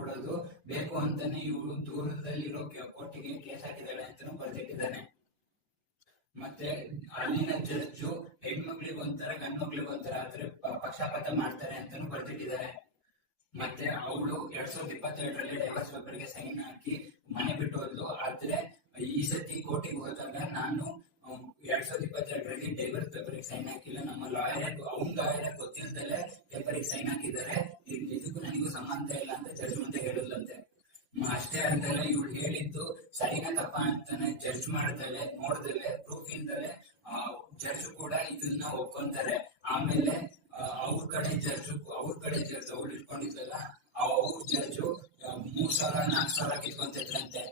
ಕೊಡೋದು ಬೇಕು ಅಂತಾನೆ ಇವಳು ದೂರದಲ್ಲಿರೋ ಕೋರ್ಟಿಗೆ ಕೇಸ್ ಹಾಕಿದಾಳೆ ಅಂತಾನು ಬರ್ದಿಟ್ಟಿದ್ದಾನೆ. ಮತ್ತೆ ಅಲ್ಲಿನ ಜಡ್ಜು ಹೆಣ್ಮಕ್ಳಿಗೊಂಥರ ಗಂಡ್ಮಕ್ಳಿಗೊಂಥರ ಆದ್ರೆ ಪಕ್ಷಪಾತ ಮಾಡ್ತಾರೆ ಅಂತಾನು ಬರ್ದಿಟ್ಟಿದ್ದಾರೆ. ಮತ್ತೆ ಅವಳು 2022ರಲ್ಲಿ ಡೈವರ್ಸ್ ಪೇಪರ್ಗೆ ಸೈನ್ ಹಾಕಿ ಮನೆ ಬಿಟ್ಟು ಹೋದ್ಲು. ಆದ್ರೆ ಈ ಸತಿ ಕೋರ್ಟಿಗೆ ಹೋದಾಗ ನಾನು 2022ರಲ್ಲಿ ಡೈವರ್ಸ್ ಪೇಪರ್ಗೆ ಸೈನ್ ಹಾಕಿಲ್ಲ, ನಮ್ಮ ಅವ್ನ ಲಾಯರ್ ಗೊತ್ತಿಲ್ದಲೆ ಪೇಪರ್ಗೆ ಸೈನ್ ಹಾಕಿದ್ದಾರೆ, ಇದಕ್ಕೂ ನನಗೂ ಸಂಬಂಧ ಇಲ್ಲ ಅಂತ ಜಡ್ಜ್ ಮುಂದೆ ಹೇಳಿದ್ಲಂತೆ. ಅಷ್ಟೇ ಅಲ್ದಲೆ ಇವಳು ಹೇಳಿದ್ದು ಸರಿನ ತಪ್ಪ ಅಂತಾನೆ ಜಡ್ಜ್ ಮಾಡ್ದಲೆ ನೋಡ್ದಲೆ ಪ್ರೂಫ್ ಇಲ್ದಲೆ ಜಡ್ಜ್ ಕೂಡ ಇದನ್ನ ಒಪ್ಕೊಂತಾರೆ. ಆಮೇಲೆ ಅವ್ರ ಕಡೆ ಜಡ್ಜ್ ಅವಳು ಇಟ್ಕೊಂಡಿದ್ಲಲ್ಲ ಅವ್ರ ಜಡ್ಜು 3,000-4,000 ಕಿತ್ಕೊಂತಿದ್ರಂತೆ.